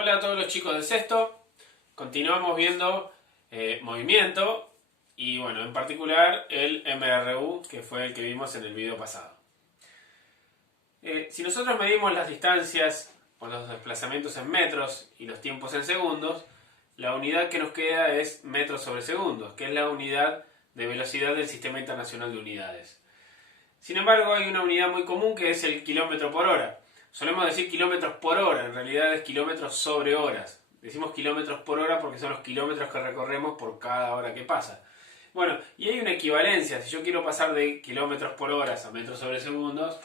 Hola a todos los chicos de sexto. Continuamos viendo movimiento y bueno, en particular el MRU, que fue el que vimos en el video pasado. Si nosotros medimos las distancias o los desplazamientos en metros y los tiempos en segundos, la unidad que nos queda es metros sobre segundos, que es la unidad de velocidad del Sistema Internacional de Unidades. Sin embargo, hay una unidad muy común que es el kilómetro por hora. Solemos decir kilómetros por hora, en realidad es kilómetros sobre horas. Decimos kilómetros por hora porque son los kilómetros que recorremos por cada hora que pasa. Bueno, y hay una equivalencia. Si yo quiero pasar de kilómetros por hora a metros sobre segundos,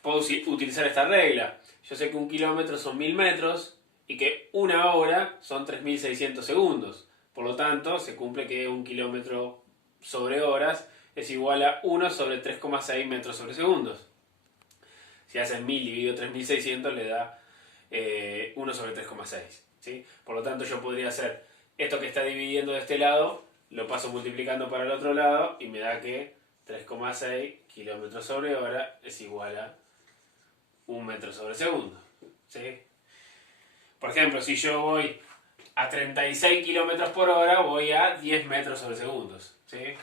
puedo utilizar esta regla. Yo sé que un kilómetro son 1000 metros y que una hora son 3600 segundos. Por lo tanto, se cumple que un kilómetro sobre horas es igual a 1 sobre 3,6 metros sobre segundos. Si hacen 1000 dividido 3600 le da 1 sobre 3,6. ¿Sí? Por lo tanto yo podría hacer esto que está dividiendo de este lado, lo paso multiplicando para el otro lado y me da que 3,6 kilómetros sobre hora es igual a 1 metro sobre segundo. ¿Sí? Por ejemplo, si yo voy a 36 kilómetros por hora, voy a 10 metros sobre segundos. ¿Sí?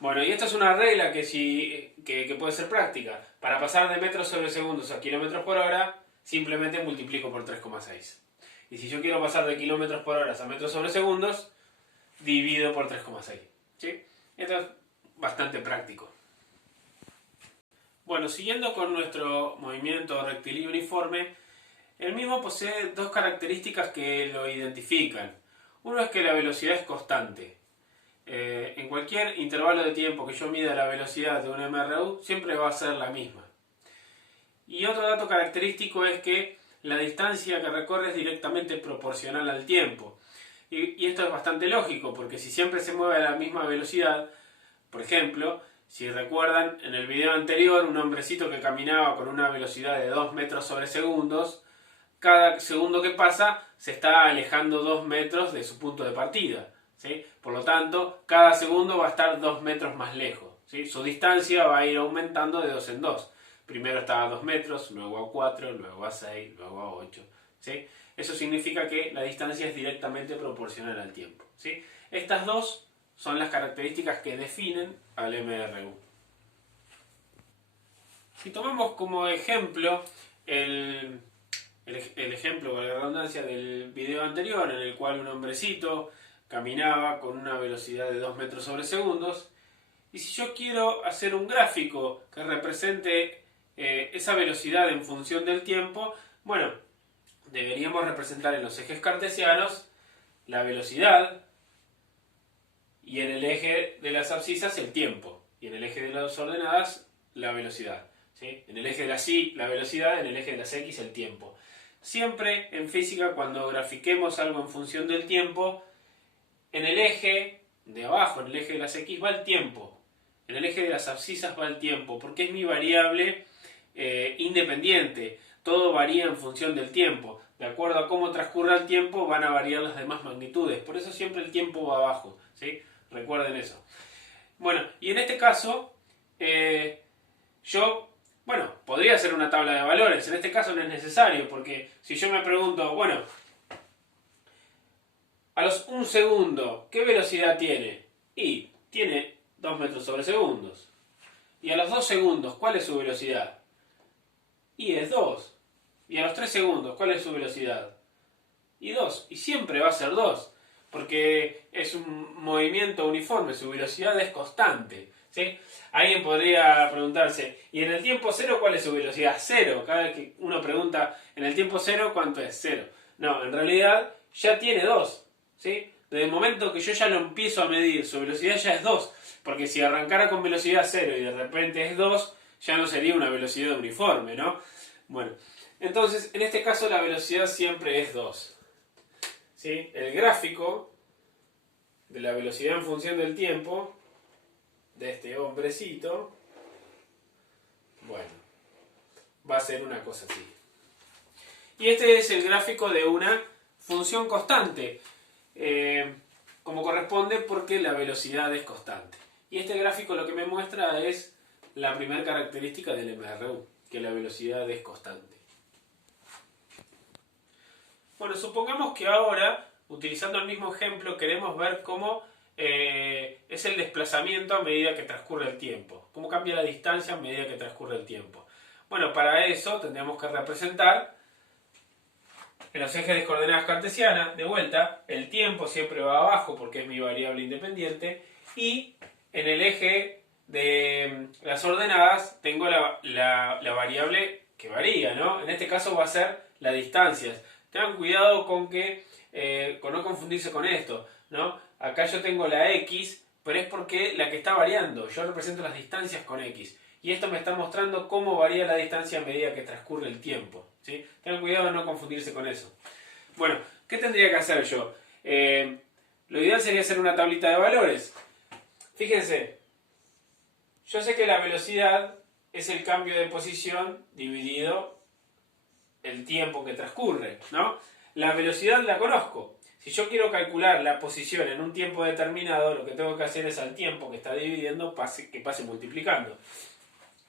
Bueno, y esta es una regla que puede ser práctica. Para pasar de metros sobre segundos a kilómetros por hora, simplemente multiplico por 3,6. Y si yo quiero pasar de kilómetros por hora a metros sobre segundos, divido por 3,6. ¿Sí? Esto es bastante práctico. Bueno, siguiendo con nuestro movimiento rectilíneo uniforme, el mismo posee dos características que lo identifican. Uno es que la velocidad es constante. En cualquier intervalo de tiempo que yo mida la velocidad de un MRU, siempre va a ser la misma. Y otro dato característico es que la distancia que recorre es directamente proporcional al tiempo. Y esto es bastante lógico, porque si siempre se mueve a la misma velocidad, por ejemplo, si recuerdan en el video anterior, un hombrecito que caminaba con una velocidad de 2 metros sobre segundos, cada segundo que pasa se está alejando 2 metros de su punto de partida. ¿Sí? Por lo tanto, cada segundo va a estar 2 metros más lejos. ¿Sí? Su distancia va a ir aumentando de 2 en 2. Primero estaba a 2 metros, luego a 4, luego a 6, luego a 8. ¿Sí? Eso significa que la distancia es directamente proporcional al tiempo. ¿Sí? Estas dos son las características que definen al MRU. Si tomamos como ejemplo el ejemplo, con la redundancia, del video anterior, en el cual un hombrecito caminaba con una velocidad de 2 metros sobre segundos, y si yo quiero hacer un gráfico que represente esa velocidad en función del tiempo, bueno, deberíamos representar en los ejes cartesianos la velocidad y en el eje de las abscisas el tiempo, y en el eje de las ordenadas la velocidad. ¿Sí? En el eje de las Y la velocidad, en el eje de las X el tiempo. Siempre en física, cuando grafiquemos algo en función del tiempo, en el eje de abajo, en el eje de las X va el tiempo, en el eje de las abscisas va el tiempo, porque es mi variable independiente. Todo varía en función del tiempo. De acuerdo a cómo transcurra el tiempo van a variar las demás magnitudes. Por eso siempre el tiempo va abajo. ¿Sí? Recuerden eso. Bueno, y en este caso, bueno, podría hacer una tabla de valores. En este caso no es necesario, porque si yo me pregunto, bueno, a los 1 segundo, ¿qué velocidad tiene? Y tiene 2 metros sobre segundos. Y a los 2 segundos, ¿cuál es su velocidad? Y es 2. Y a los 3 segundos, ¿cuál es su velocidad? Y 2. Y siempre va a ser 2. Porque es un movimiento uniforme, su velocidad es constante. ¿Sí? Alguien podría preguntarse, ¿y en el tiempo cero cuál es su velocidad? Cero. Cada vez que uno pregunta, ¿en el tiempo cero cuánto es? Cero. No, en realidad ya tiene 2. ¿Sí? Desde el momento que yo ya lo empiezo a medir, su velocidad ya es 2. Porque si arrancara con velocidad 0 y de repente es 2, ya no sería una velocidad uniforme, ¿no? Bueno, entonces en este caso la velocidad siempre es 2. ¿Sí? El gráfico de la velocidad en función del tiempo de este hombrecito, bueno, va a ser una cosa así. Y este es el gráfico de una función constante, como corresponde, porque la velocidad es constante. Y este gráfico lo que me muestra es la primera característica del MRU, que la velocidad es constante. Bueno, supongamos que ahora, utilizando el mismo ejemplo, queremos ver cómo es el desplazamiento a medida que transcurre el tiempo. Cómo cambia la distancia a medida que transcurre el tiempo. Bueno, para eso tendríamos que representar en los ejes de coordenadas cartesianas, de vuelta, el tiempo siempre va abajo porque es mi variable independiente, y en el eje de las ordenadas tengo la variable que varía, ¿no? En este caso va a ser la distancia. Tengan cuidado con no confundirse con esto, ¿no? Acá yo tengo la x, pero es porque la que está variando. Yo represento las distancias con x. Y esto me está mostrando cómo varía la distancia a medida que transcurre el tiempo, ¿sí? Tengan cuidado de no confundirse con eso. Bueno, ¿qué tendría que hacer yo? Lo ideal sería hacer una tablita de valores. Fíjense, yo sé que la velocidad es el cambio de posición dividido el tiempo que transcurre, ¿no? La velocidad la conozco. Si yo quiero calcular la posición en un tiempo determinado, lo que tengo que hacer es al tiempo que está dividiendo que pase multiplicando.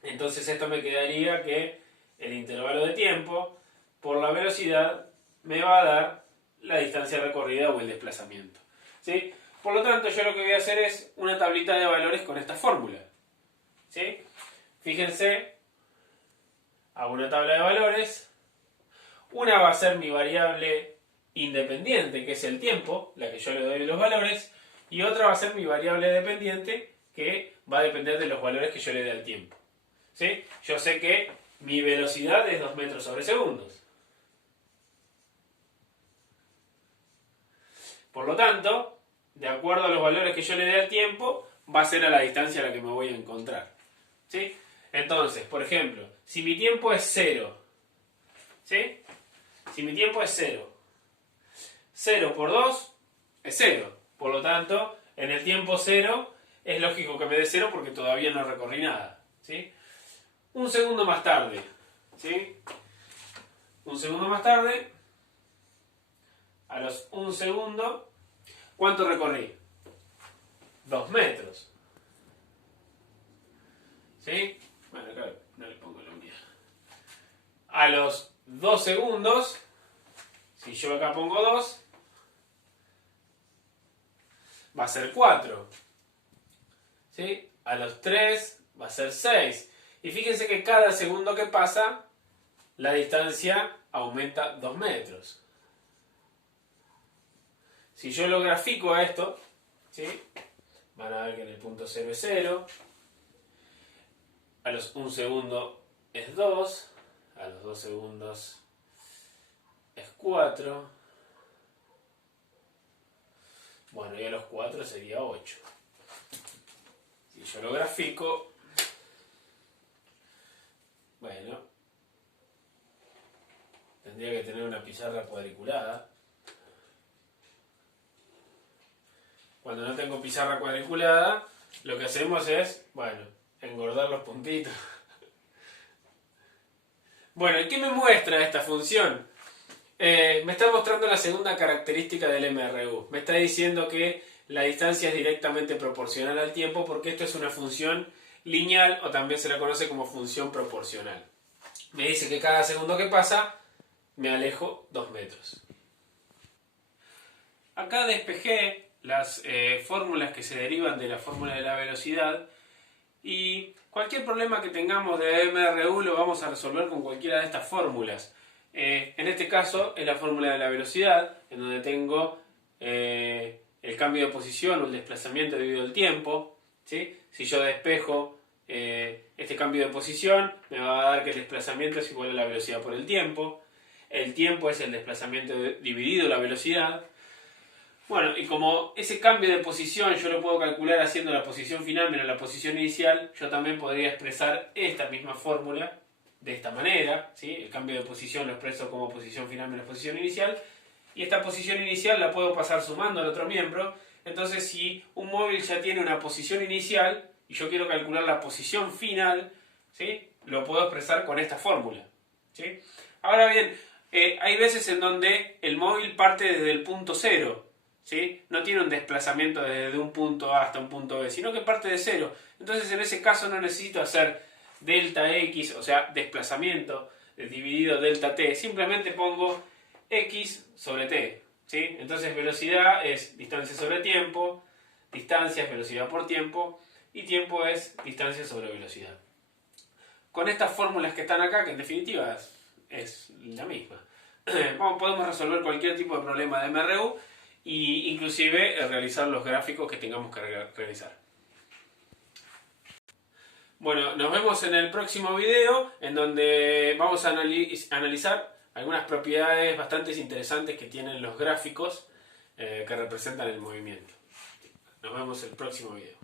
Entonces esto me quedaría que el intervalo de tiempo por la velocidad me va a dar la distancia recorrida o el desplazamiento, ¿sí? Por lo tanto, yo lo que voy a hacer es una tablita de valores con esta fórmula, ¿sí? Fíjense, hago una tabla de valores. Una va a ser mi variable independiente, que es el tiempo, la que yo le doy los valores, y otra va a ser mi variable dependiente, que va a depender de los valores que yo le dé al tiempo, ¿sí? Yo sé que mi velocidad es 2 metros sobre segundos. Por lo tanto, de acuerdo a los valores que yo le dé al tiempo, va a ser a la distancia a la que me voy a encontrar, ¿sí? Entonces, por ejemplo, si mi tiempo es 0, ¿sí? Si mi tiempo es 0, 0 por 2 es 0. Por lo tanto, en el tiempo 0 es lógico que me dé 0 porque todavía no recorrí nada, ¿sí? Un segundo más tarde, ¿sí? Un segundo más tarde, a los 1 segundo, ¿cuánto recorrí? 2 metros. ¿Sí? Bueno, acá no le pongo la unidad. A los 2 segundos, si yo acá pongo 2, va a ser 4. ¿Sí? A los 3 va a ser 6. Y fíjense que cada segundo que pasa, la distancia aumenta 2 metros. Si yo lo grafico a esto, ¿sí? Van a ver que en el punto 0 es 0. A los 1 segundo es 2. A los 2 segundos es 4. Bueno, y a los 4 sería 8. Si yo lo grafico, bueno, tendría que tener una pizarra cuadriculada. Cuando no tengo pizarra cuadriculada, lo que hacemos es, bueno, engordar los puntitos. Bueno, ¿y qué me muestra esta función? Me está mostrando la segunda característica del MRU. Me está diciendo que la distancia es directamente proporcional al tiempo porque esto es una función lineal o también se la conoce como función proporcional. Me dice que cada segundo que pasa me alejo 2 metros. Acá despejé las fórmulas que se derivan de la fórmula de la velocidad y cualquier problema que tengamos de MRU lo vamos a resolver con cualquiera de estas fórmulas. En este caso es la fórmula de la velocidad, en donde tengo el cambio de posición o el desplazamiento debido al tiempo, ¿sí? Si yo despejo este cambio de posición, me va a dar que el desplazamiento es igual a la velocidad por el tiempo. El tiempo es el desplazamiento dividido la velocidad. Bueno, y como ese cambio de posición yo lo puedo calcular haciendo la posición final menos la posición inicial, yo también podría expresar esta misma fórmula de esta manera, ¿sí? El cambio de posición lo expreso como posición final menos posición inicial, y esta posición inicial la puedo pasar sumando al otro miembro. Entonces, si un móvil ya tiene una posición inicial y yo quiero calcular la posición final, ¿sí? Lo puedo expresar con esta fórmula, ¿sí? Ahora bien, hay veces en donde el móvil parte desde el punto 0, ¿sí? No tiene un desplazamiento desde un punto A hasta un punto B, sino que parte de 0. Entonces, en ese caso no necesito hacer delta X, o sea, desplazamiento dividido delta T. Simplemente pongo x sobre t, ¿sí? Entonces velocidad es distancia sobre tiempo, distancia es velocidad por tiempo, y tiempo es distancia sobre velocidad. Con estas fórmulas que están acá, que en definitiva es la misma, podemos resolver cualquier tipo de problema de MRU e inclusive realizar los gráficos que tengamos que realizar. Bueno, nos vemos en el próximo video, en donde vamos a analizar algunas propiedades bastante interesantes que tienen los gráficos que representan el movimiento. Nos vemos en el próximo video.